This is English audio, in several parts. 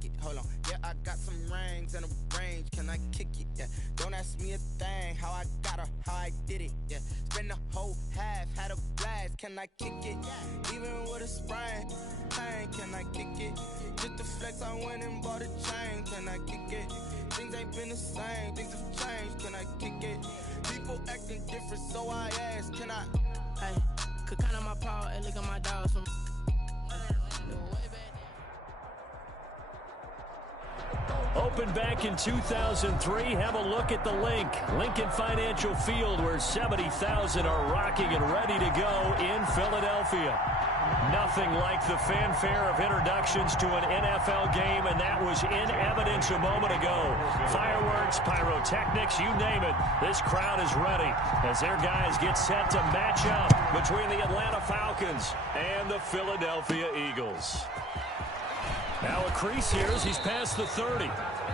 kick it? Hold on. Yeah, I got some rings and a range. Can I kick it? Yeah. Don't ask me a thing. How I got her, how I did it. Yeah. Spend the whole half, had a blast. Can I kick it? Even with a sprain, pain. Can I kick it? Just the flex, I went and bought a chain. Can I kick it? Things ain't been the same. Things have changed. Can I kick it? People acting different, so I ask. Can I? Hey, could count on my paw and look at my dogs from. Opened back in 2003. Have a look at the link. Lincoln Financial Field, where 70,000 are rocking and ready to go in Philadelphia. Nothing like the fanfare of introductions to an NFL game, and that was in evidence a moment ago. Fireworks, pyrotechnics, you name it. This crowd is ready as their guys get set to match up between the Atlanta Falcons and the Philadelphia Eagles. Now a crease here as he's past the 30.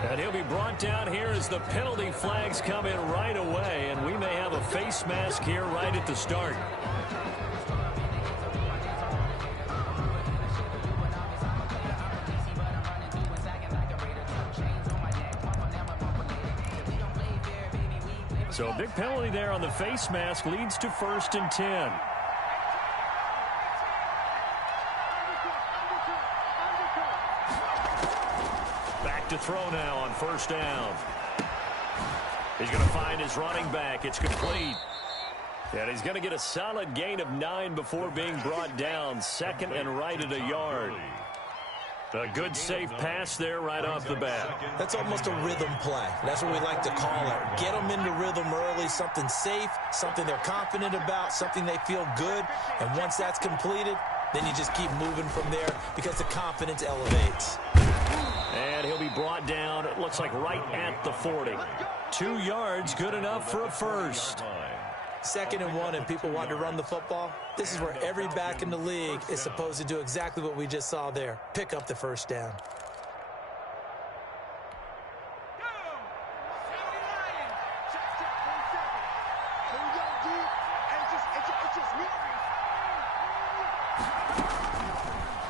And he'll be brought down here as the penalty flags come in right away. And we may have a face mask here right at the start. So a big penalty there on the face mask leads to 1st and 10. To throw now on 1st down. He's going to find his running back. It's complete. And he's going to get a solid gain of 9 before being brought down. 2nd and right at a yard. A good safe pass there right off the bat. That's almost a rhythm play. That's what we like to call it. Get them into rhythm early, something safe, something they're confident about, something they feel good. And once that's completed, then you just keep moving from there because the confidence elevates. And he'll be brought down, it looks like right at the 40. 2 yards, good enough for a first. 2nd and 1, and people want to run the football. This is where every back in the league is supposed to do exactly what we just saw there. Pick up the 1st down.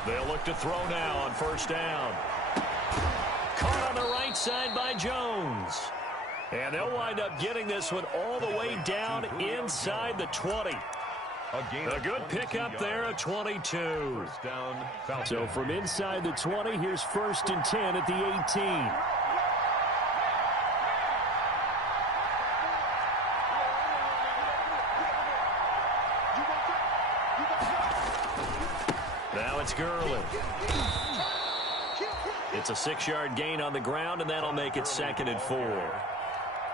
They'll look to throw now on 1st down. Caught on the right side by Jones. And they'll wind up getting this one all the way down inside the 20. A good pickup there, a 22. So from inside the 20, here's 1st and 10 at the 18. Now it's Gurley. It's a 6-yard gain on the ground, and that'll make it 2nd and 4.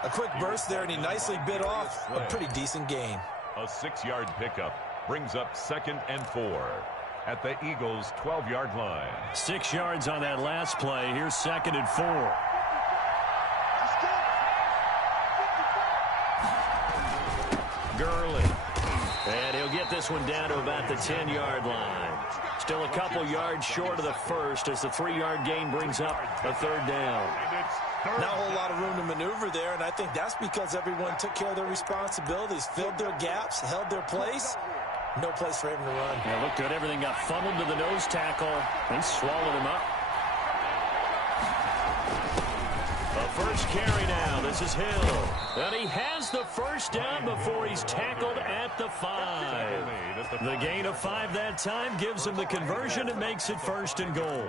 A quick burst there, and he nicely bit off a pretty decent gain. A 6-yard pickup brings up 2nd and 4 at the Eagles' 12-yard line. 6 yards on that last play. Here's 2nd and 4. Gurley. And he'll get this one down to about the 10-yard line. Still a couple yards short of the first as the 3-yard gain brings up a 3rd down. Not a whole lot of room to maneuver there, and I think that's because everyone took care of their responsibilities, filled their gaps, held their place. No place for him to run. Yeah, looked good. Everything got funneled to the nose tackle and swallowed him up. The first carry now. This is Hill. And he has the 1st down before he's tackled at the 5. The gain of 5 that time gives him the conversion and makes it 1st and goal.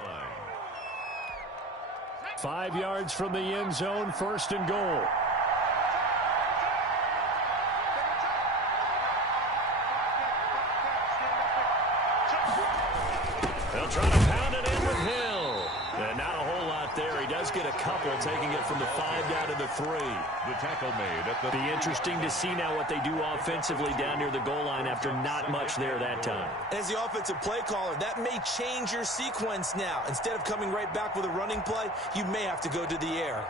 5 yards from the end zone, 1st and goal. They'll try to pound it in with Hill. And not a whole lot there. He does get a couple, taking it from the 5 down to the 3. The tackle made at the... Be interesting to see now what they do offensively down near the goal line after not much there that time. As the offensive play caller, that may change your sequence now. Instead of coming right back with a running play, you may have to go to the air.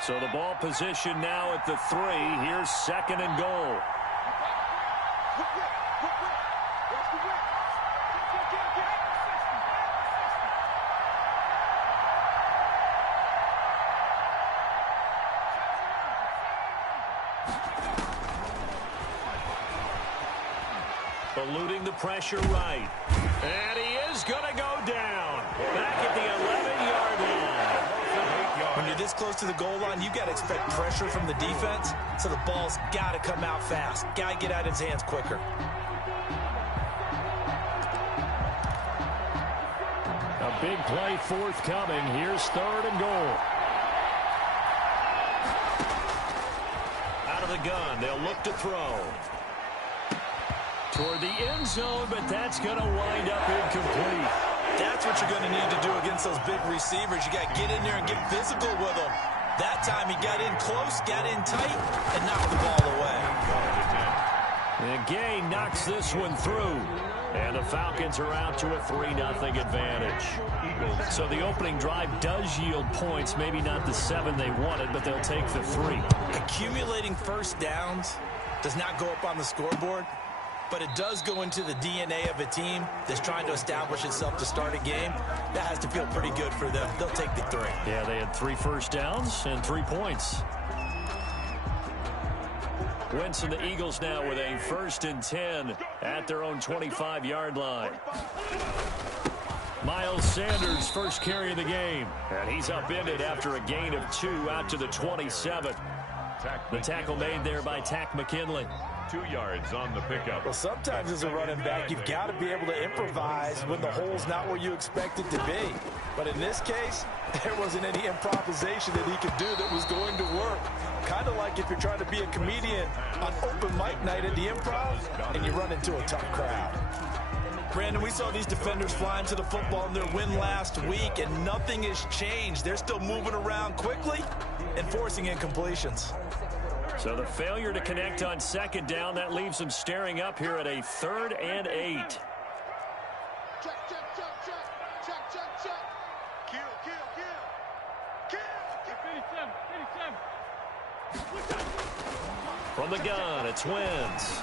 So the ball position now at the 3. Here's 2nd and goal. Eluding the pressure right. And he is going to go down. Back at the 11-yard line. this close to the goal line, you got to expect pressure from the defense, so the ball's got to come out fast. Got to get out of his hands quicker. A big play forthcoming. Here's 3rd and goal. Out of the gun, they'll look to throw. Toward the end zone, but that's going to wind up incomplete. That's what you're going to need to do against those big receivers. You got to get in there and get physical with them. That time he got in close, got in tight, and knocked the ball away. And Gay knocks this one through. And the Falcons are out to a 3-0 advantage. So the opening drive does yield points. Maybe not the 7 they wanted, but they'll take the 3. Accumulating first downs does not go up on the scoreboard, but it does go into the DNA of a team that's trying to establish itself to start a game. That has to feel pretty good for them. They'll take the 3. Yeah, they had 3 first downs and 3 points. Wentz and the Eagles now with a 1st and 10 at their own 25-yard line. Miles Sanders first carry of the game, and he's upended after a gain of 2 out to the 27. The tackle made there by Tack McKinley. 2 yards on the pickup. Well, sometimes as a running back, you've got to be able to improvise when the hole's not where you expect it to be. But in this case, there wasn't any improvisation that he could do that was going to work. Kind of like if you're trying to be a comedian on open mic night at the Improv and you run into a tough crowd. Brandon, we saw these defenders flying to the football in their win last week, and nothing has changed. They're still moving around quickly and forcing incompletions. So the failure to connect on 2nd down, that leaves them staring up here at a 3rd and 8. Check, check, check, check, check, check, check. Kill, kill, kill. Kill. From the gun, it's Wentz.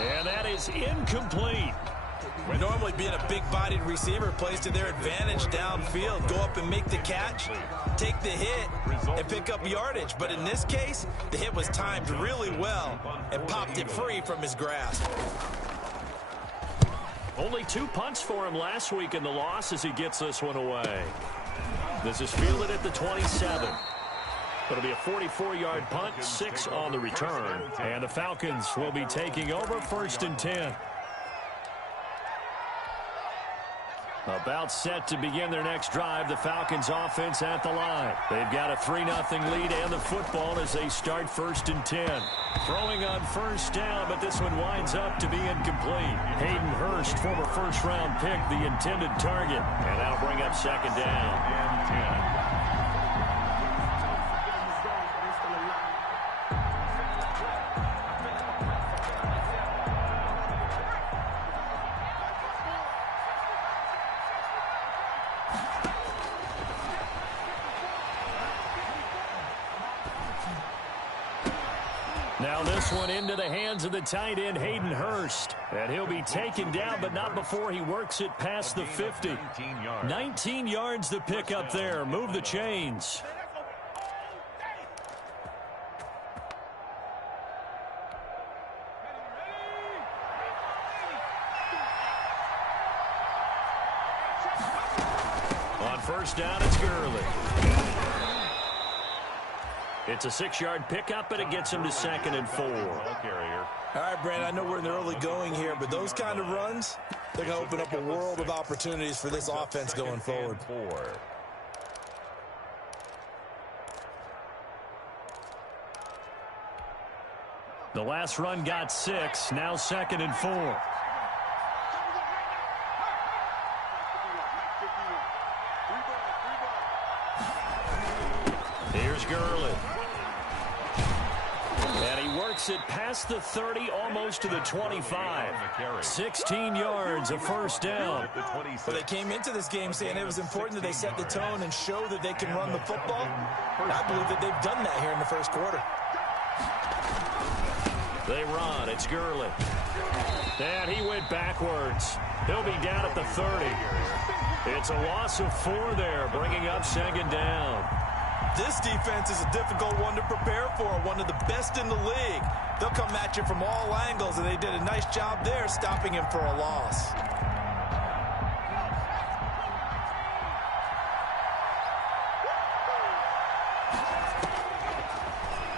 And that is incomplete. Normally being a big-bodied receiver plays to their advantage downfield. Go up and make the catch, take the hit, and pick up yardage. But in this case, the hit was timed really well and popped it free from his grasp. Only 2 punts for him last week in the loss as he gets this one away. This is fielded at the 27. It'll be a 44-yard punt, 6 on the return. And the Falcons will be taking over 1st and 10. About set to begin their next drive, the Falcons offense at the line. They've got a 3-0 lead and the football as they start 1st and 10. Throwing on 1st down, but this one winds up to be incomplete. Hayden Hurst, former 1st-round pick, the intended target. And that'll bring up 2nd down. And 10. Now this one into the hands of the tight end, Hayden Hurst. And he'll be taken down, but not before he works it past the 50. 19 yards to pick up there. Move the chains. On 1st down, it's Gurley. It's a 6-yard pickup, but it gets him to 2nd and 4. All right, Brandon, I know we're in the early going here, but those kind of runs, they're going to open up a world of opportunities for this offense going forward. The last run got 6, now 2nd and 4. Here's Gurley. And he works it past the 30, almost to the 25. 16 yards, a 1st down. Well, they came into this game saying it was important that they set the tone and show that they can run the football. And I believe that they've done that here in the 1st quarter. They run. It's Gurley. And he went backwards. He'll be down at the 30. It's a loss of 4 there, bringing up 2nd down. This defense is a difficult one to prepare for, one of the best in the league. They'll come at you from all angles, and they did a nice job there stopping him for a loss.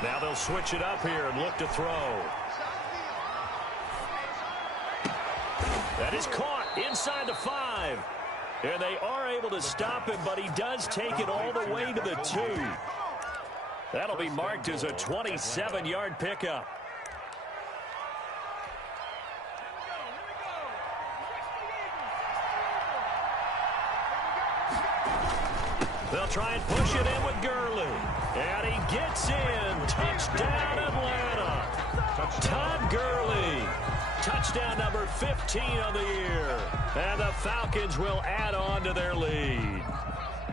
Now they'll switch it up here and look to throw. That is caught inside the 5. And they are able to stop him, but he does take it all the way to the 2. That'll be marked as a 27-yard pickup. They'll try and push it in with Gurley. And he gets in. Touchdown, Atlanta. Todd Gurley. Touchdown number 15 on the year. And the Falcons will add on to their lead.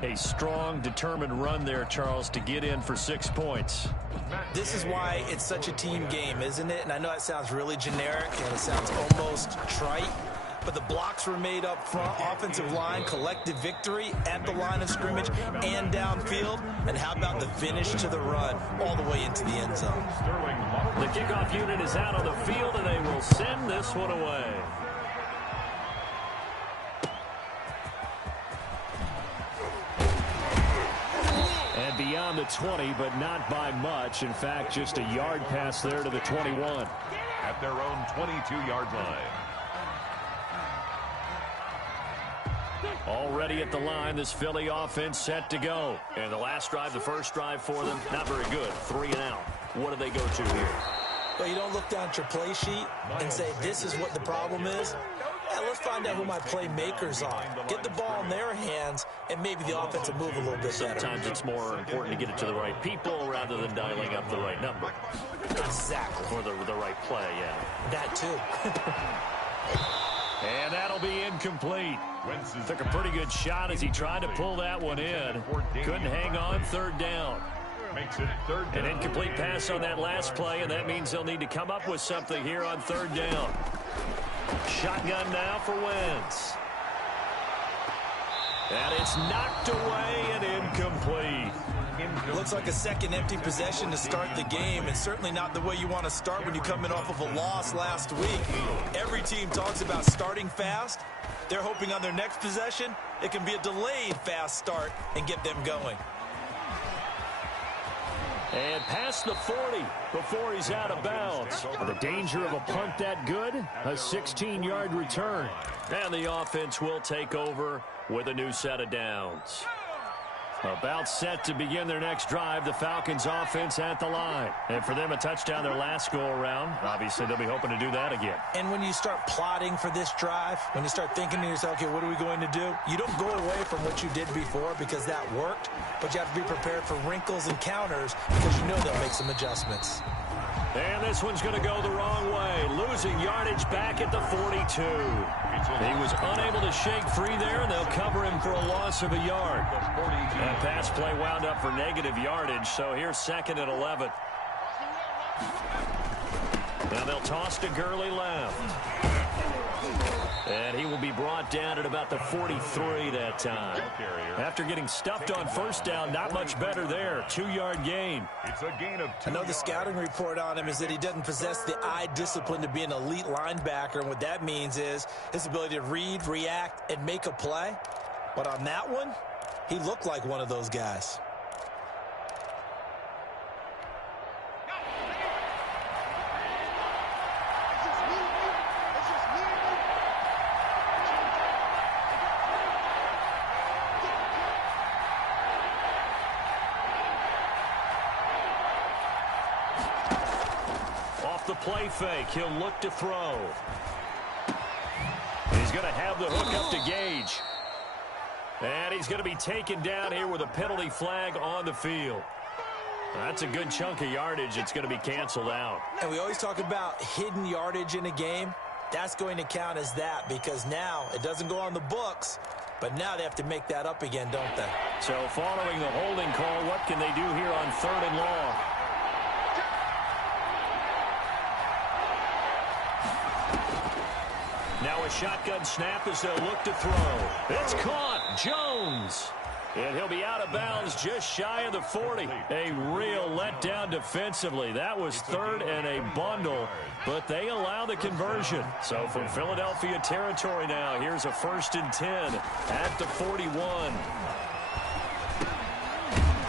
A strong, determined run there, Charles, to get in for 6 points. This is why it's such a team game, isn't it? And I know it sounds really generic and it sounds almost trite, but the blocks were made up front, offensive line, collective victory at the line of scrimmage and downfield. And how about the finish to the run all the way into the end zone? The kickoff unit is out on the field, and they will send this one away. And beyond the 20, but not by much. In fact, just a yard pass there to the 21. At their own 22-yard line. Already at the line, this Philly offense set to go. And the last drive, the first drive for them, not very good. 3 and out. What do they go to here? Well, you don't look down at your play sheet and say, this is what the problem is. Yeah, let's find out who my playmakers are. Get the ball in their hands, and maybe the offense will move a little bit better. Sometimes it's more important to get it to the right people rather than dialing up the right number. Exactly. Or the right play, yeah. That too. And that'll be incomplete. Took a pretty good shot as he tried to pull that one in. Couldn't hang on, 3rd down. Makes it 3rd down. An incomplete pass on that last play, and that means they'll need to come up with something here on 3rd down. Shotgun now for Wentz. And it's knocked away and incomplete. Looks like a second empty possession to start the game, and certainly not the way you want to start when you come in off of a loss last week. Every team talks about starting fast. They're hoping on their next possession, it can be a delayed fast start and get them going. And past the 40 before he's out of bounds. The danger of a punt that good, a 16-yard return. And the offense will take over with a new set of downs. About set to begin their next drive, the Falcons offense at the line. And for them, a touchdown their last go-around. Obviously, they'll be hoping to do that again. And when you start plotting for this drive, when you start thinking to yourself, okay, what are we going to do? You don't go away from what you did before because that worked, but you have to be prepared for wrinkles and counters because you know they'll make some adjustments. And this one's going to go the wrong way. Losing yardage back at the 42. He was unable to shake free there, and they'll cover him for a loss of a yard. And pass play wound up for negative yardage, so here's 2nd and 11. Now they'll toss to Gurley left. And he will be brought down at about the 43 that time. After getting stuffed on 1st down, not much better there. 2-yard gain. It's a gain of 2 I know the scouting report on him is that he doesn't possess the eye discipline to be an elite linebacker, and what that means is his ability to read, react, and make a play. But on that one, he looked like one of those guys. The play fake. He'll look to throw. He's going to have the hook up to Gage. And he's going to be taken down here with a penalty flag on the field. That's a good chunk of yardage. It's going to be canceled out. And we always talk about hidden yardage in a game. That's going to count as that because now it doesn't go on the books, but now they have to make that up again, don't they? So following the holding call, what can they do here on 3rd and long? Now a shotgun snap as they'll look to throw. It's caught. Jones. And he'll be out of bounds just shy of the 40. A real letdown defensively. That was 3rd and a bundle, but they allow the conversion. So from Philadelphia territory now, here's a 1st and 10 at the 41.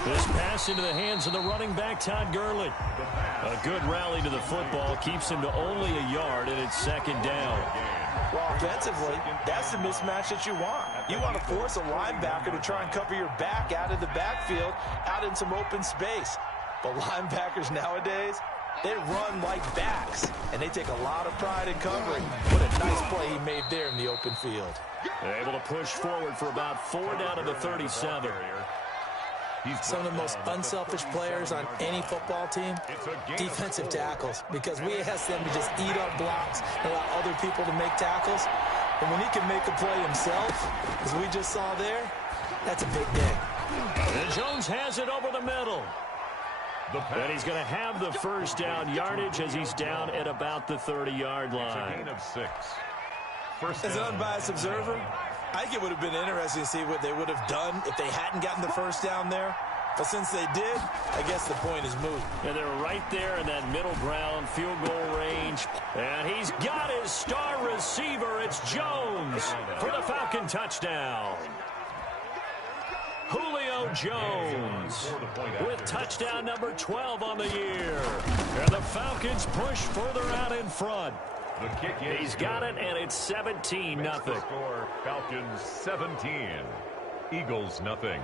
This pass into the hands of the running back, Todd Gurley. A good rally to the football keeps him to only a yard, and it's second down. Well, offensively, that's the mismatch that you want. You want to force a linebacker to try and cover your back out of the backfield, out in some open space. But linebackers nowadays, they run like backs, and they take a lot of pride in covering. What a nice play he made there in the open field. They're able to push forward for about 4 down to the 37. Some of the most unselfish players on any football team, defensive tackles, because we ask them to just eat up blocks and allow other people to make tackles. And when he can make a play himself, as we just saw there, that's a big day. And Jones has it over the middle. And he's going to have the first down yardage as he's down at about the 30-yard line. As an unbiased observer, I think it would have been interesting to see what they would have done if they hadn't gotten the first down there. But since they did, I guess the point is moot. And they're right there in that middle ground field goal range. And he's got his star receiver. It's Jones for the Falcon touchdown. Julio Jones with touchdown number 12 on the year. And the Falcons push further out in front. He's got it, and it's 17-0. Score, Falcons 17, Eagles nothing.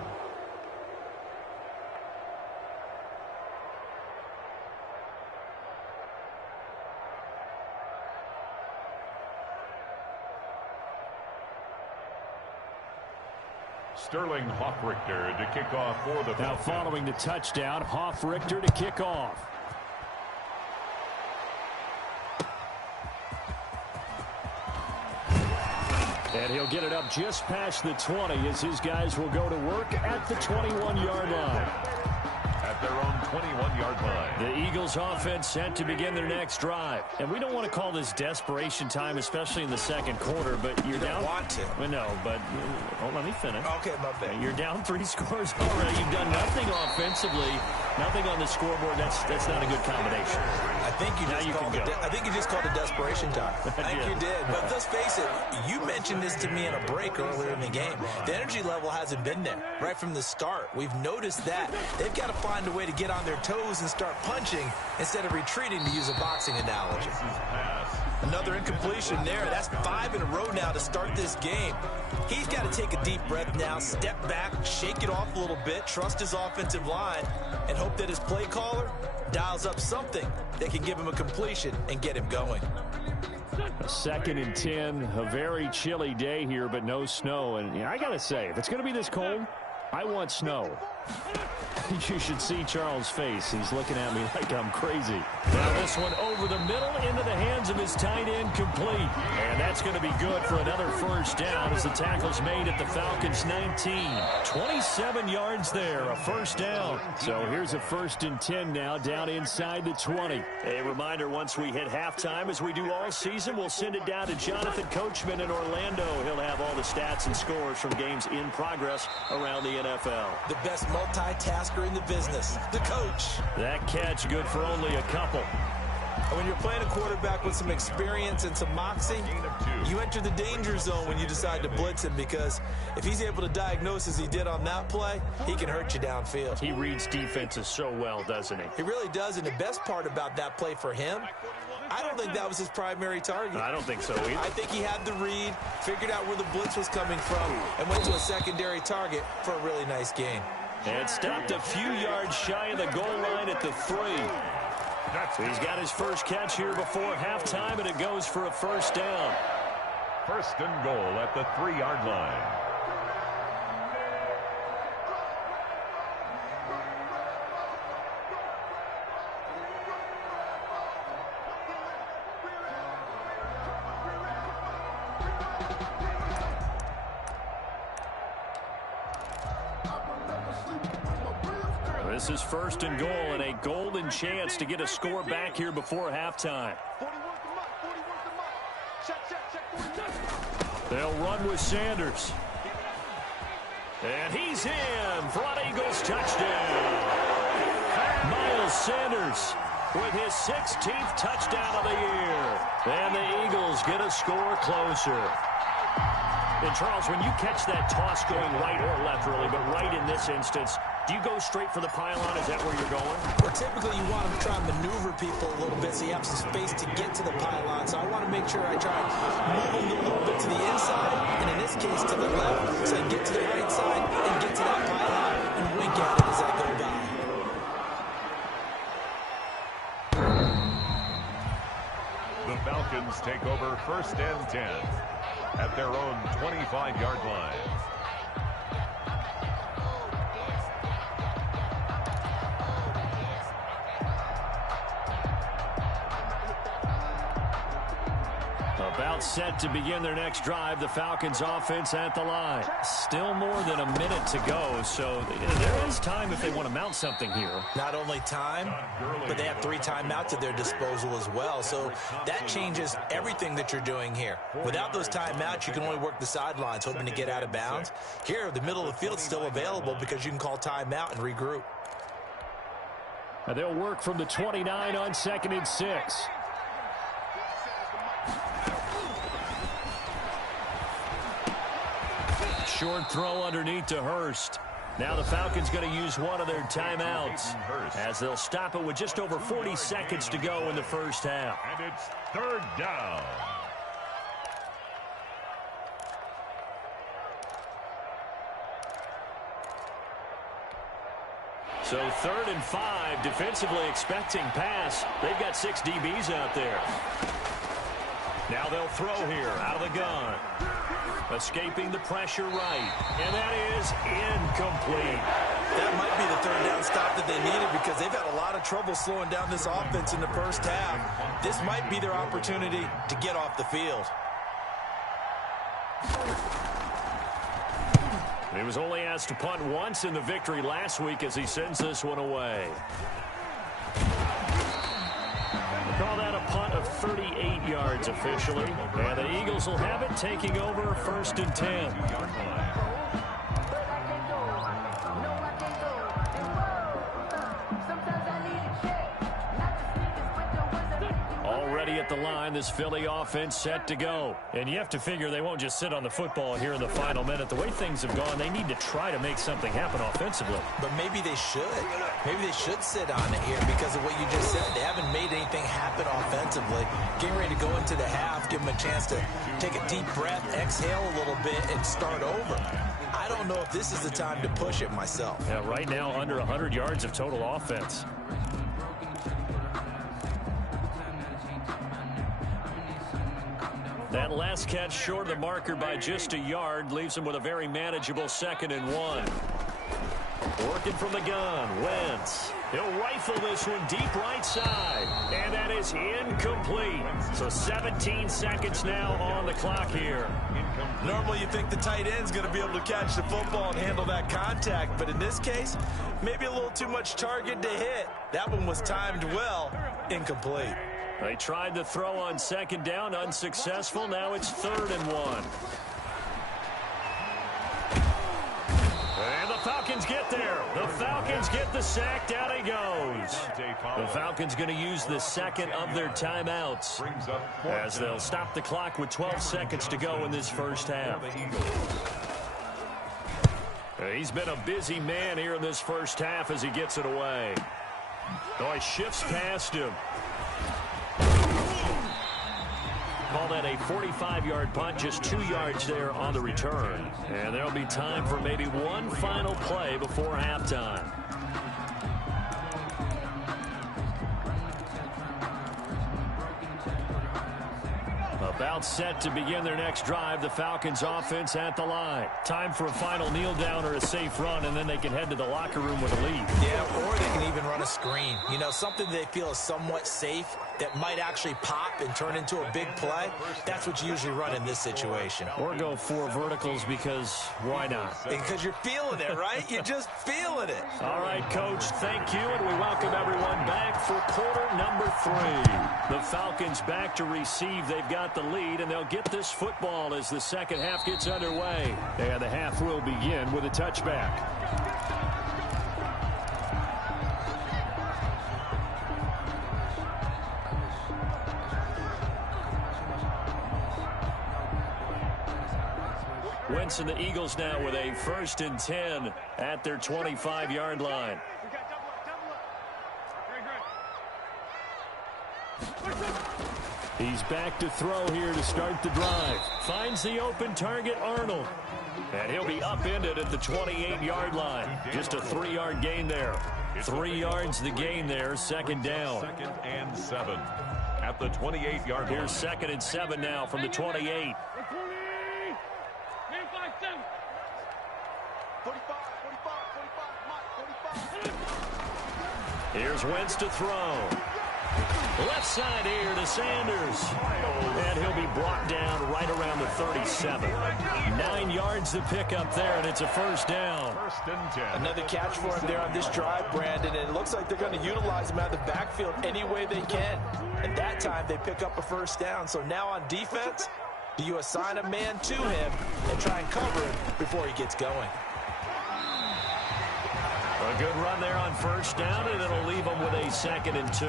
Sterling Hoffrichter to kick off for the Falcons. Now following the touchdown, Hoffrichter to kick off. And he'll get it up just past the 20 as his guys will go to work at the 21-yard line. At their own 21-yard line. The Eagles offense set to begin their next drive. And we don't want to call this desperation time, especially in the second quarter, but you're down. You don't want to. Well, no, but hold on, let me finish. Okay, my bad. You're down 3 scores already. You've done nothing offensively, nothing on the scoreboard. That's not a good combination. I think you just called it desperation time. I think you did. But let's face it, you mentioned this to me in a break earlier in the game. The energy level hasn't been there right from the start. We've noticed that. They've got to find a way to get on their toes and start punching instead of retreating, to use a boxing analogy. Another incompletion there. That's 5 in a row now to start this game. He's got to take a deep breath now, step back, shake it off a little bit, trust his offensive line, and hope that his play caller dials up something that can give him a completion and get him going. A 2nd and 10, a very chilly day here, but no snow. And I got to say, if it's going to be this cold, I want snow. You should see Charles' face. He's looking at me like I'm crazy. Now this one over the middle into the hands of his tight end, complete. And that's going to be good for another first down as the tackle's made at the Falcons 19. 27 yards there, a first down. So here's a 1st and 10 now down inside the 20. A reminder, once we hit halftime, as we do all season, we'll send it down to Jonathan Coachman in Orlando. He'll have all the stats and scores from games in progress around the NFL. The best multitasker in the business, the coach. That catch good for only a couple. And when you're playing a quarterback with some experience and some moxie, you enter the danger zone when you decide to blitz him, because if he's able to diagnose as he did on that play, he can hurt you downfield. He reads defenses so well, doesn't he? He really does, and the best part about that play for him, I don't think that was his primary target. I don't think so either. I think he had the read, figured out where the blitz was coming from, and went to a secondary target for a really nice gain. And stopped a few yards shy of the goal line at the 3. So he's got his first catch here before halftime, and it goes for a first down. 1st and goal at the 3-yard line. This is 1st and goal, and a golden chance to get a score back here before halftime. They'll run with Sanders. And he's in for an Eagles touchdown. Miles Sanders with his 16th touchdown of the year. And the Eagles get a score closer. And, Charles, when you catch that toss going right or left, really, but right in in this instance, do you go straight for the pylon? Is that where you're going? Well, typically you want to try and maneuver people a little bit so you have some space to get to the pylon. So I want to make sure I try and move them a little bit to the inside, and in this case to the left, so I get to the right side and get to that pylon and wink at it as I go by. The Falcons take over 1st and 10 at their own 25-yard line. About set to begin their next drive, the Falcons offense at the line. Still more than a minute to go, so there is time if they want to mount something here. Not only time, but they have 3 timeouts at their disposal as well, so that changes everything that you're doing here. Without those timeouts, you can only work the sidelines, hoping to get out of bounds. Here, the middle of the field is still available because you can call timeout and regroup. And they'll work from the 29 on 2nd and 6. Short throw underneath to Hurst. Now the Falcons going to use one of their timeouts as they'll stop it with just over 40 seconds to go in the first half. And it's 3rd down. So 3rd and 5, defensively expecting pass. They've got 6 DBs out there. Now they'll throw here out of the gun. Escaping the pressure right. And that is incomplete. That might be the 3rd down stop that they needed because they've had a lot of trouble slowing down this offense in the first half. This might be their opportunity to get off the field. He was only asked to punt once in the victory last week as he sends this one away. Call that a punt of 38 yards officially. And the Eagles will have it, taking over 1st and 10. Already at the line, this Philly offense set to go. And you have to figure they won't just sit on the football here in the final minute. The way things have gone, they need to try to make something happen offensively. But maybe they should. Maybe they should sit on it here because of what you just said. They haven't made anything happen offensively. Getting ready to go into the half, give them a chance to take a deep breath, exhale a little bit, and start over. I don't know if this is the time to push it myself. Yeah, right now under 100 yards of total offense. That last catch short of the marker by just a yard leaves him with a very manageable 2nd and 1. Working from the gun, Wentz. He'll rifle this one deep right side. And that is incomplete. So 17 seconds now on the clock here. Normally you think the tight end's going to be able to catch the football and handle that contact. But in this case, maybe a little too much target to hit. That one was timed well. Incomplete. They tried to throw on 2nd down, unsuccessful. Now it's 3rd and 1. And the Falcons get there. The Falcons get the sack. Down he goes. The Falcons going to use the 2nd of their timeouts as they'll stop the clock with 12 seconds to go in this first half. He's been a busy man here in this first half as he gets it away. Oh, he shifts past him. Call that a 45-yard punt, just 2 yards there on the return. And there'll be time for maybe one final play before halftime. About set to begin their next drive, the Falcons offense at the line. Time for a final kneel down or a safe run, and then they can head to the locker room with a lead. Yeah, or they can even run a screen. You know, something they feel is somewhat safe that might actually pop and turn into a big play. That's what you usually run in this situation. Or go 4 verticals because why not? Because you're feeling it, right? You're just feeling it. All right, Coach, thank you, and we welcome everyone back for quarter number 3. The Falcons back to receive. They've got the lead, and they'll get this football as the second half gets underway. And the half will begin with a touchback. Wentz offense, and the Eagles now with a 1st and 10 at their 25-yard line. He's back to throw here to start the drive. Finds the open target, Arnold. And he'll be upended at the 28-yard line. Just a 3-yard gain there. 3 yards the gain there, 2nd down. 2nd and 7 at the 28-yard line. Here's 2nd and 7 now from the 28. 45. Here's Wentz to throw. Left side here to Sanders. And he'll be brought down right around the 37. 9 yards to pick up there, and it's a 1st down. 1st and 10. Another catch for him there on this drive, Brandon, and it looks like they're going to utilize him out of the backfield any way they can. And that time they pick up a 1st down. So now on defense, do you assign a man to him and try and cover him before he gets going? A good run there on 1st down, and it'll leave them with a 2nd and 2.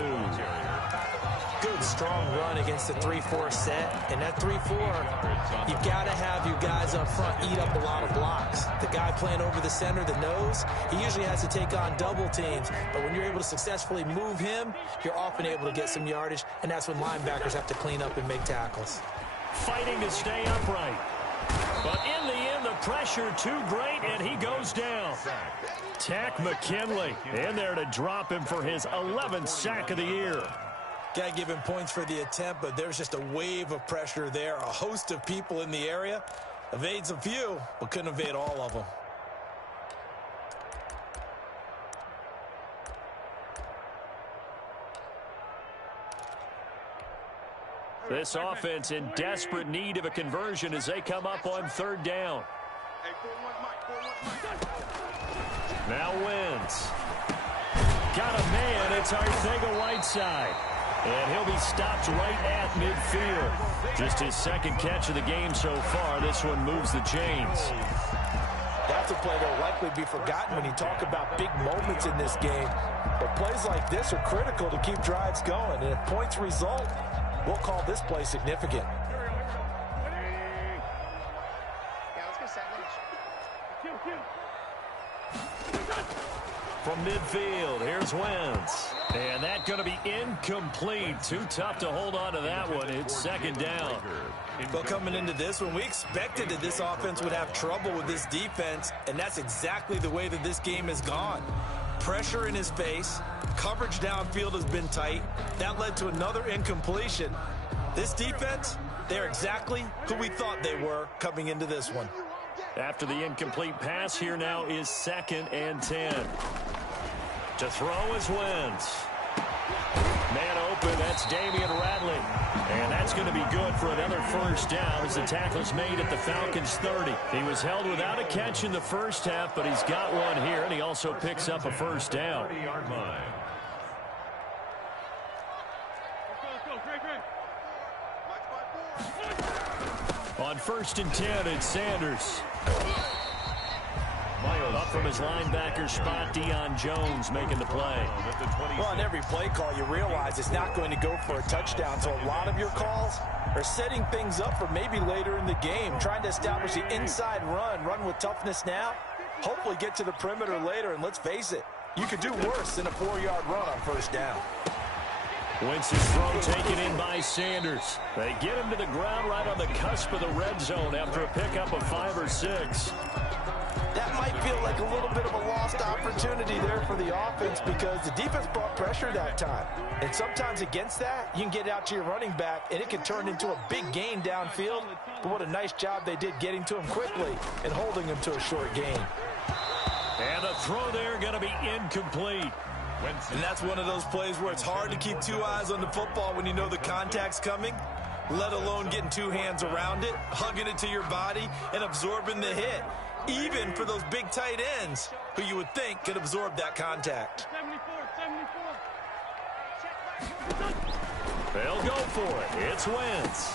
Good, strong run against the 3-4 set. And that 3-4, you've got to have your guys up front eat up a lot of blocks. The guy playing over the center, the nose, he usually has to take on double teams. But when you're able to successfully move him, you're often able to get some yardage, and that's when linebackers have to clean up and make tackles. Fighting to stay upright. But in the end, the pressure too great, and he goes down. Tack McKinley in there to drop him for his 11th sack of the year. Got to give him points for the attempt, but there's just a wave of pressure there. A host of people in the area. Evades a few, but couldn't evade all of them. This offense in desperate need of a conversion as they come up on 3rd down. Now Wentz. Got a man. It's Arcega-Whiteside. And he'll be stopped right at midfield. Just his 2nd catch of the game so far. This one moves the chains. That's a play that will likely be forgotten when you talk about big moments in this game. But plays like this are critical to keep drives going. And if points result, we'll call this play significant. From midfield, here's Wentz. And that's going to be incomplete. Too tough to hold on to that one. It's 2nd down. But coming into this one, we expected that this offense would have trouble with this defense, and that's exactly the way that this game has gone. Pressure in his face. Coverage downfield has been tight. That led to another incompletion. This defense, they're exactly who we thought they were coming into this one. After the incomplete pass, here now is 2nd and 10. To throw is Wentz. Man open, that's Damian Ratley. And that's going to be good for another 1st down as the tackle's made at the Falcons' 30. He was held without a catch in the 1st half, but he's got one here, and he also picks up a 1st down. 30-yard line. On 1st and 10, it's Sanders. Up from his linebacker spot, Deion Jones making the play. Well, on every play call, you realize it's not going to go for a touchdown. So a lot of your calls are setting things up for maybe later in the game, trying to establish the inside run with toughness now, hopefully get to the perimeter later. And let's face it, you could do worse than a 4-yard run on 1st down. Wentz's throw taken in by Sanders. They get him to the ground right on the cusp of the red zone after a pickup of 5 or 6. That might feel like a little bit of a lost opportunity there for the offense because the defense brought pressure that time. And sometimes against that, you can get out to your running back, and it can turn into a big gain downfield. But what a nice job they did getting to him quickly and holding him to a short gain. And a throw there going to be incomplete. And that's one of those plays where it's hard to keep 2 eyes on the football when you know the contact's coming, let alone getting 2 hands around it, hugging it to your body, and absorbing the hit. Even for those big tight ends who you would think could absorb that contact. They'll go for it. It's Wentz.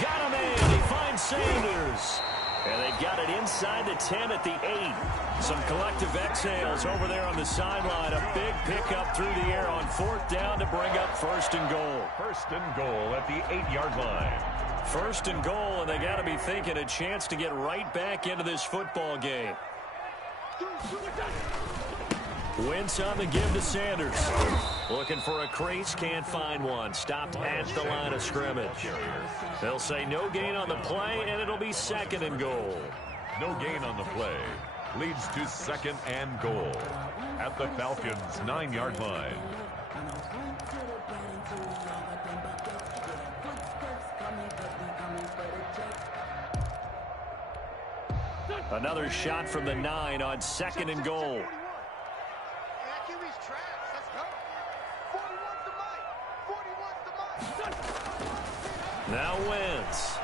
Got him in. He finds Sanders. And they've got it inside the 10 at the 8. Some collective exhales over there on the sideline. A big pickup through the air on 4th down to bring up 1st and goal. 1st and goal at the 8-yard line. First and goal, and they got to be thinking a chance to get right back into this football game. Wentz on the give to Sanders. Looking for a crease, can't find one. Stopped at the line of scrimmage. They'll say no gain on the play, and it'll be second and goal. No gain on the play. Leads to second and goal at the Falcons' 9-yard line. Another shot from the 9 on second and goal. Now Wentz.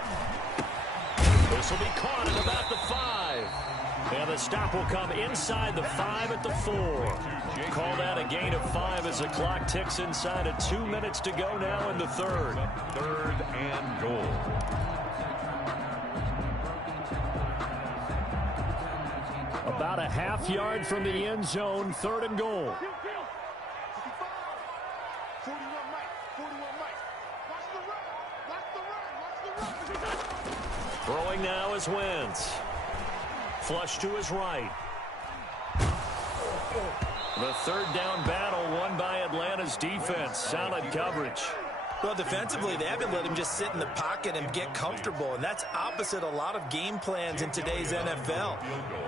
This will be caught at about the 5. And the stop will come inside the 5 at the 4. Call that a gain of 5 as the clock ticks inside of 2 minutes to go now in the third. Third and goal. About a half yard from the end zone, third and goal. 41 Mike. Watch the run. Throwing now is Wentz. Flush to his right. The third down battle won by Atlanta's defense. Solid coverage. Well, defensively, they haven't let him just sit in the pocket and get comfortable, and that's opposite a lot of game plans in today's NFL.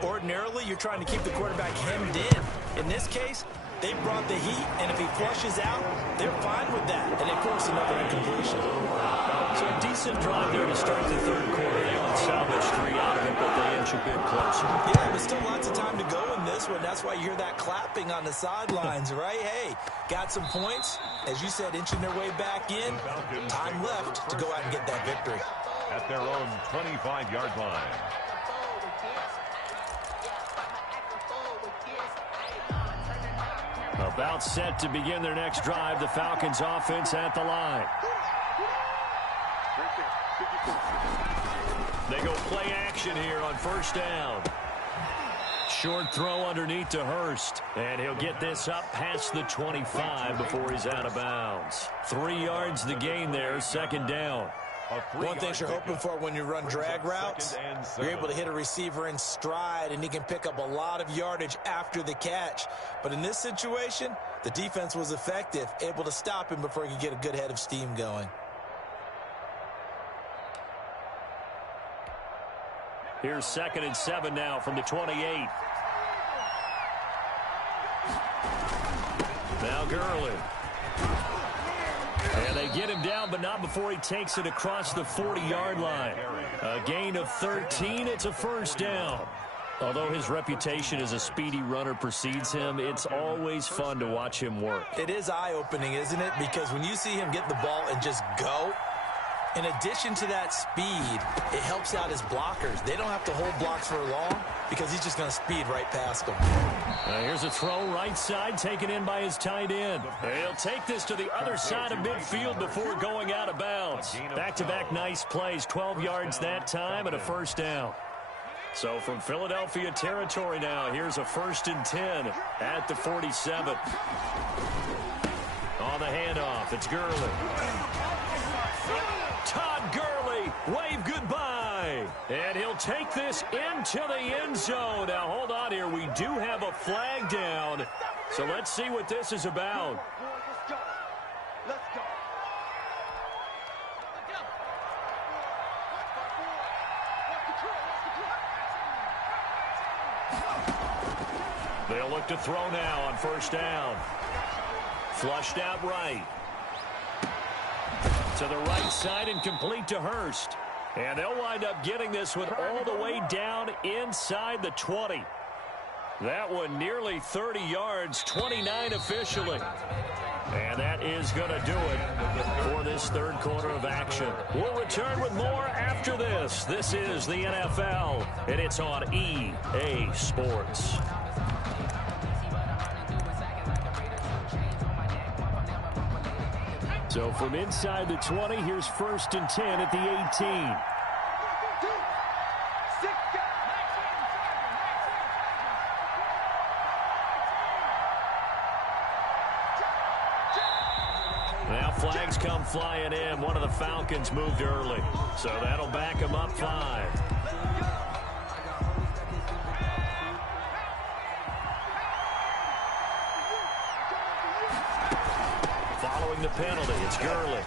Ordinarily, you're trying to keep the quarterback hemmed in. In this case, they brought the heat, and if he flushes out, they're fine with that, and they force another incompletion. So a decent drive there to start the third quarter. They only salvaged 3 out of it, but they inch a bit closer. Yeah, but still lots of time to go in this one. That's why you hear that clapping on the sidelines, right? Hey, got some points. As you said, inching their way back in. Time left to go out and get that victory. At their own 25-yard line. About set to begin their next drive. The Falcons offense at the line. They go play action here on first down. Short throw underneath to Hurst. And he'll get this up past the 25 before he's out of bounds. 3 yards the gain there, second down. One thing you're hoping for when you run drag routes, you're able to hit a receiver in stride, and he can pick up a lot of yardage after the catch. But in this situation, the defense was effective, able to stop him before he could get a good head of steam going. Here's 2nd and 7 now from the 28. Now Gurley. And they get him down, but not before he takes it across the 40-yard line. A gain of 13. It's a first down. Although his reputation as a speedy runner precedes him, it's always fun to watch him work. It is eye-opening, isn't it? Because when you see him get the ball and just go, in addition to that speed, it helps out his blockers. They don't have to hold blocks for long because he's just going to speed right past them. Here's a throw right side taken in by his tight end. He'll take this to the other side of midfield before going out of bounds. Back-to-back nice plays, 12 yards that time and a first down. So from Philadelphia territory now, here's a 1st and 10 at the 47. On the handoff, it's Gurley. Todd Gurley, wave goodbye. And he'll take this into the end zone. Now, hold on here. We do have a flag down. So let's see what this is about. Let's go. They'll look to throw now on first down. Flushed out right. To the right side and complete to Hurst. And they'll wind up getting this one all the way down inside the 20. That one nearly 30 yards, 29 officially. And that is going to do it for this third quarter of action. We'll return with more after this. This is the NFL, and it's on EA Sports. So from inside the 20, here's 1st and 10 at the 18. Now flags come flying in. One of the Falcons moved early, so that'll back them up 5. Following the penalty, it's Gurley.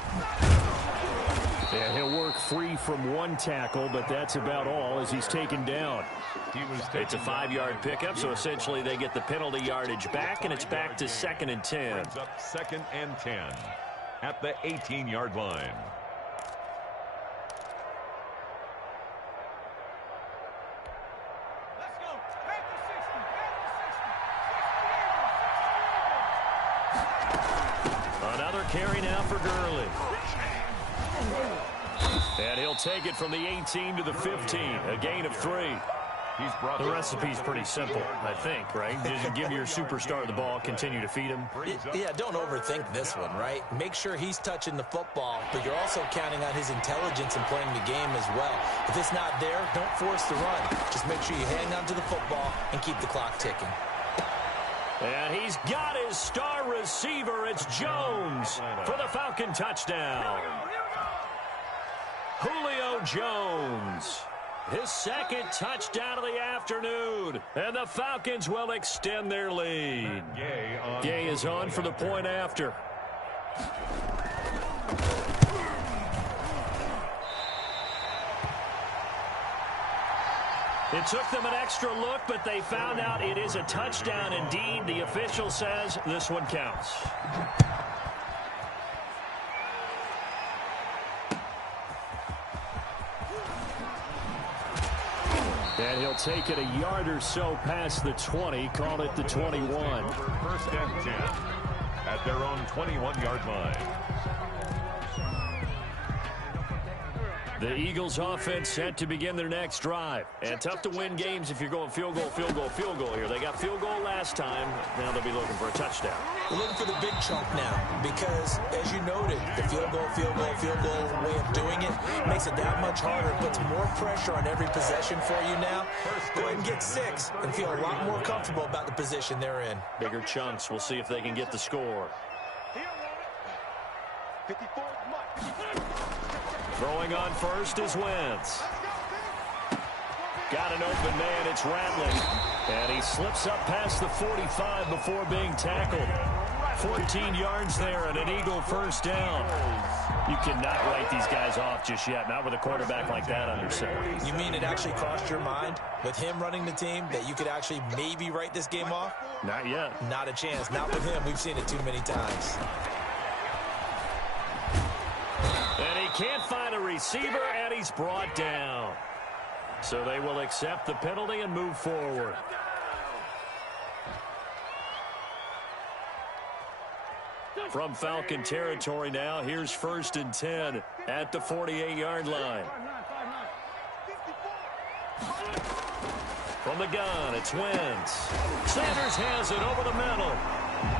And he'll work free from one tackle, but that's about all as he's taken down. It's a 5-yard pickup, so essentially they get the penalty yardage back, and it's back to 2nd and 10. Brings up 2nd and 10 at the 18-yard line. Another carry now for Gurley. And he'll take it from the 18 to the 15, a gain of 3. The recipe's pretty simple, I think, right? Just give your superstar the ball, continue to feed him. Yeah, don't overthink this one, right? Make sure he's touching the football, but you're also counting on his intelligence in playing the game as well. If it's not there, don't force the run. Just make sure you hang on to the football and keep the clock ticking. And he's got his star receiver. It's Jones for the Falcon touchdown. Julio Jones, his 2nd touchdown of the afternoon. And the Falcons will extend their lead. Gay is on for the point after. It took them an extra look, but they found out it is a touchdown indeed. The official says this one counts. And he'll take it a yard or so past the 20, call it the 21. 1st and 10 at their own 21-yard line. The Eagles offense set to begin their next drive. And tough to win games if you're going field goal, field goal, field goal here. They got field goal last time. Now they'll be looking for a touchdown. We're looking for the big chunk now because, as you noted, the field goal way of doing it makes it that much harder. It puts more pressure on every possession for you now. Go ahead and get 6 and feel a lot more comfortable about the position they're in. Bigger chunks. We'll see if they can get the score. 54 Throwing on first is Wentz. Got an open man, it's Rattling. And he slips up past the 45 before being tackled. 14 yards there and an Eagle first down. You cannot write these guys off just yet, not with a quarterback like that under center. You mean it actually crossed your mind with him running the team that you could actually maybe write this game off? Not yet. Not a chance. Not with him. We've seen it too many times. And he can't find a receiver, and he's brought down. So they will accept the penalty and move forward. From Falcon territory now, here's 1st and 10 at the 48-yard line. From the gun, it's Wentz. Sanders has it over the middle.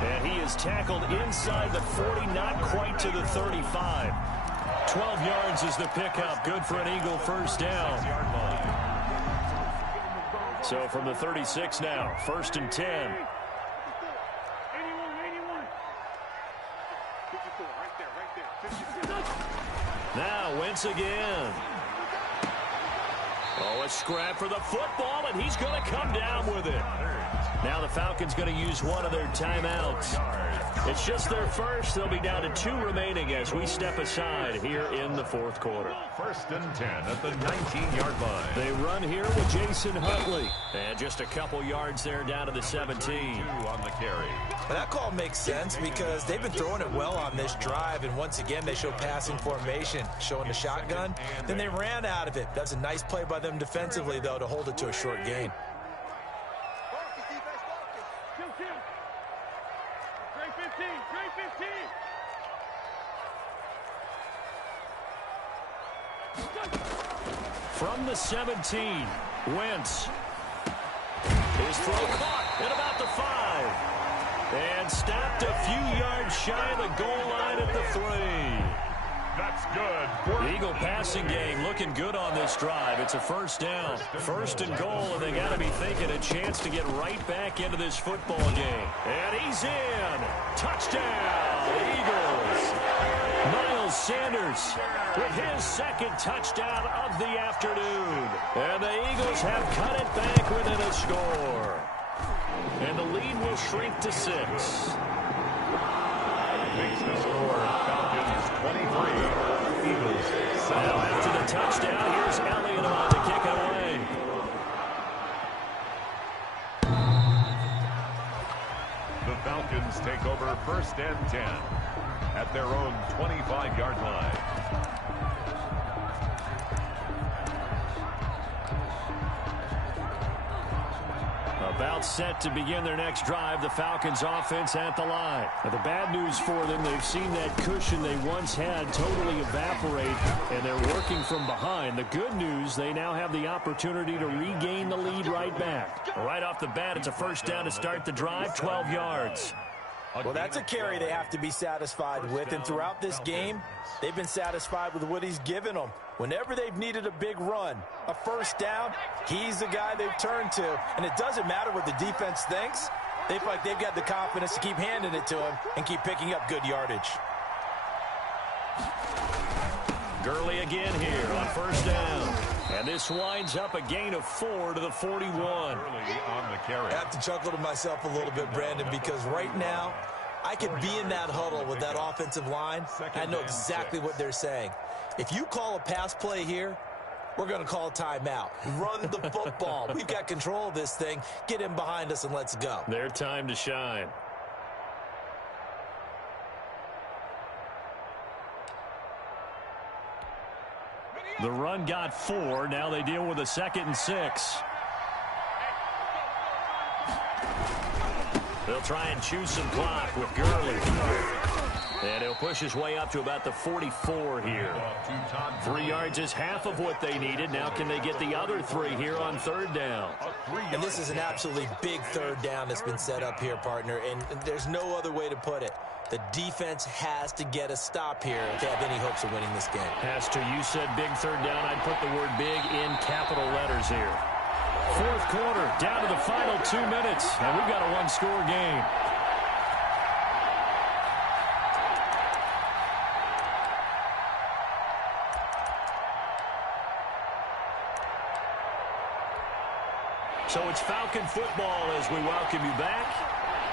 And he is tackled inside the 40, not quite to the 35. 12 yards is the pickup. Good for an Eagle first down. So from the 36 now, 1st and 10. Now Wentz again. Oh, a scrap for the football, and he's going to come down with it. Now the Falcons going to use one of their timeouts. It's just their first. They'll be down to 2 remaining as we step aside here in the 4th quarter. 1st and 10 at the 19-yard line. They run here with Jason Huntley. And just a couple yards there down to the 17. 2 on the carry. Well, that call makes sense because they've been throwing it well on this drive, and once again they show passing formation, showing the shotgun. Then they ran out of it. That's a nice play by them defensively, though, to hold it to a short gain. From the 17, Wentz. His throw caught at about the 5. And stopped a few yards shy of the goal line at the 3. That's good. The Eagle passing game looking good on this drive. It's a first down. 1st and goal, and they got to be thinking a chance to get right back into this football game. And he's in. Touchdown, Eagles. Miles Sanders with his second touchdown of the afternoon. And the Eagles have cut it back within a score. And the lead will shrink to 6. Makes the score Falcons 23, Eagles 7. Now after the touchdown, here's Elliott on to kick it away. The Falcons take over 1st and 10 at their own 25-yard line. About set to begin their next drive, the Falcons offense at the line. Now, the bad news for them, they've seen that cushion they once had totally evaporate, and they're working from behind. The good news, they now have the opportunity to regain the lead right back. Right off the bat, it's a first down to start the drive, 12 yards. Well, that's a carry they have to be satisfied with, and throughout this game, they've been satisfied with what he's given them. Whenever they've needed a big run, a first down, he's the guy they've turned to, and it doesn't matter what the defense thinks. They feel like they've got the confidence to keep handing it to him and keep picking up good yardage. Gurley again here on first down. And this winds up a gain of 4 to the 41. On the carry. I have to chuckle to myself a little bit, Brandon, because right now I could be in that huddle with that offensive line. I know exactly what they're saying. If you call a pass play here, we're going to call a timeout. Run the football. We've got control of this thing. Get him behind us and let's go. Their time to shine. The run got 4. Now they deal with a 2nd and 6. They'll try and choose some clock with Gurley. And he'll push his way up to about the 44 here. 3 yards is half of what they needed. Now can they get the other 3 here on 3rd down? And this is an absolutely big 3rd down that's been set up here, partner. And there's no other way to put it. The defense has to get a stop here if they have any hopes of winning this game. Has to. You said big 3rd down. I'd put the word big in capital letters here. 4th quarter, down to the final 2 minutes. And we've got a 1-score game. So it's Falcon football as we welcome you back.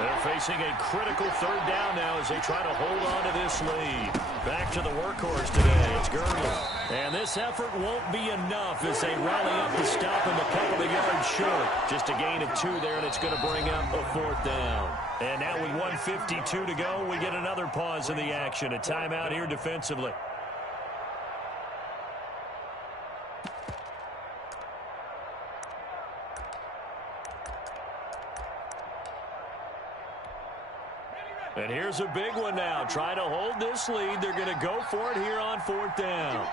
They're facing a critical 3rd down now as they try to hold on to this lead. Back to the workhorse today. It's Gurley. And this effort won't be enough as they rally up to stop him a couple of yards short. Just a gain of 2 there, and it's going to bring up a 4th down. And now with 1:52 to go, we get another pause in the action. A timeout here defensively. And here's a big one now. Trying to hold this lead. They're going to go for it here on 4th down.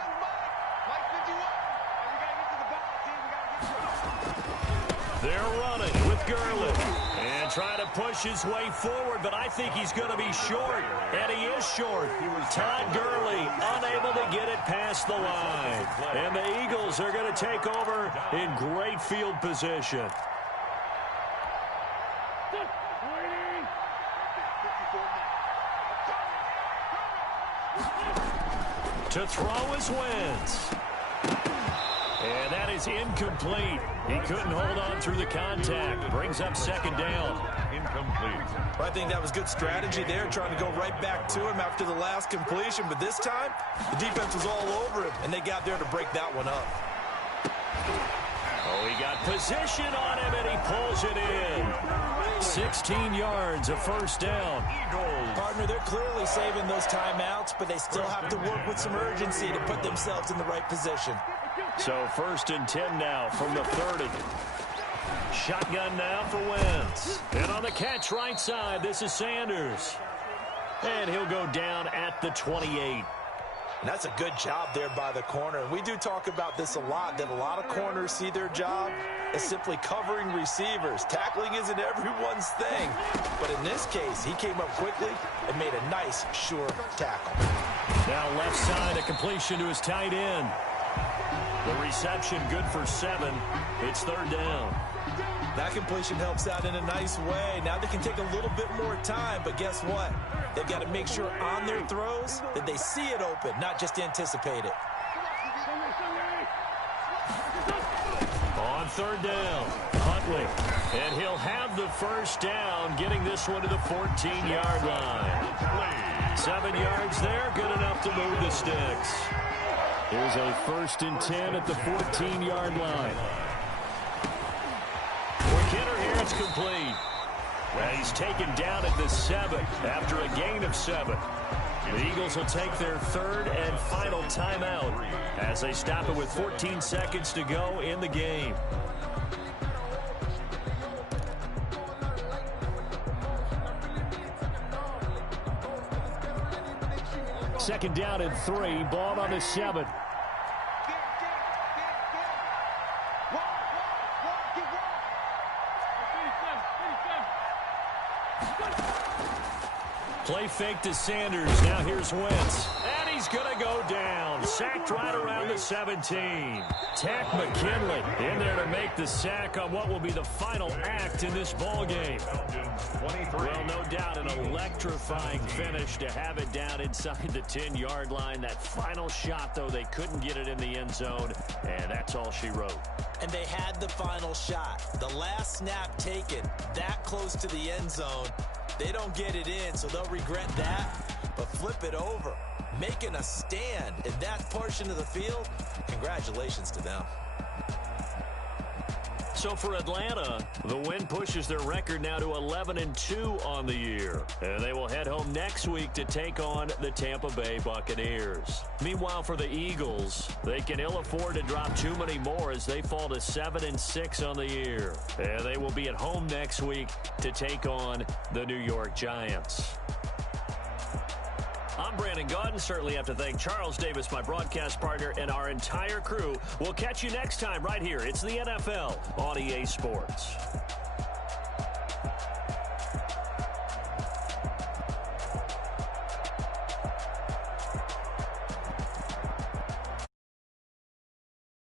They're running with Gurley. And trying to push his way forward, but I think he's going to be short. And he is short. Todd Gurley unable to get it past the line. And the Eagles are going to take over in great field position. To throw is Wentz. And that is incomplete. He couldn't hold on through the contact. Brings up 2nd down. Incomplete. I think that was good strategy there, trying to go right back to him after the last completion. But this time, the defense was all over him, and they got there to break that one up. Oh, he got position on him, and he pulls it in. 16 yards, a 1st down. Partner, they're clearly saving those timeouts, but they still have to work with some urgency to put themselves in the right position. So 1st and 10 now from the 30. Shotgun now for Wentz. And on the catch right side, this is Sanders. And he'll go down at the 28. And that's a good job there by the corner. And we do talk about this a lot, that a lot of corners see their job as simply covering receivers. Tackling isn't everyone's thing. But in this case, he came up quickly and made a nice, sure tackle. Now left side, a completion to his tight end. The reception good for 7. It's 3rd down. That completion helps out in a nice way. Now they can take a little bit more time, but guess what? They've got to make sure on their throws that they see it open, not just anticipate it. On third down, Huntley. And he'll have the first down, getting this one to the 14-yard line. 7 yards there, good enough to move the sticks. Here's a 1st and 10 at the 14-yard line. For Kidder here, it's complete. And he's taken down at the 7 after a gain of 7. The Eagles will take their 3rd and final timeout as they stop it with 14 seconds to go in the game. Second down and 3, ball on the 7. Play fake to Sanders. Now here's Wentz. And he's going to go down. Sacked right around the 17. Tack McKinley in there to make the sack on what will be the final act in this ball game. Well, no doubt an electrifying finish to have it down inside the 10-yard line. That final shot, though, they couldn't get it in the end zone, and that's all she wrote. And they had the final shot. The last snap taken that close to the end zone. They don't get it in, so they'll regret that. But flip it over, making a stand in that portion of the field, congratulations to them. So for Atlanta, the win pushes their record now to 11-2 on the year. And they will head home next week to take on the Tampa Bay Buccaneers. Meanwhile, for the Eagles, they can ill afford to drop too many more as they fall to 7-6 on the year. And they will be at home next week to take on the New York Giants. I'm Brandon Gaudin. Certainly have to thank Charles Davis, my broadcast partner, and our entire crew. We'll catch you next time right here. It's the NFL on EA Sports.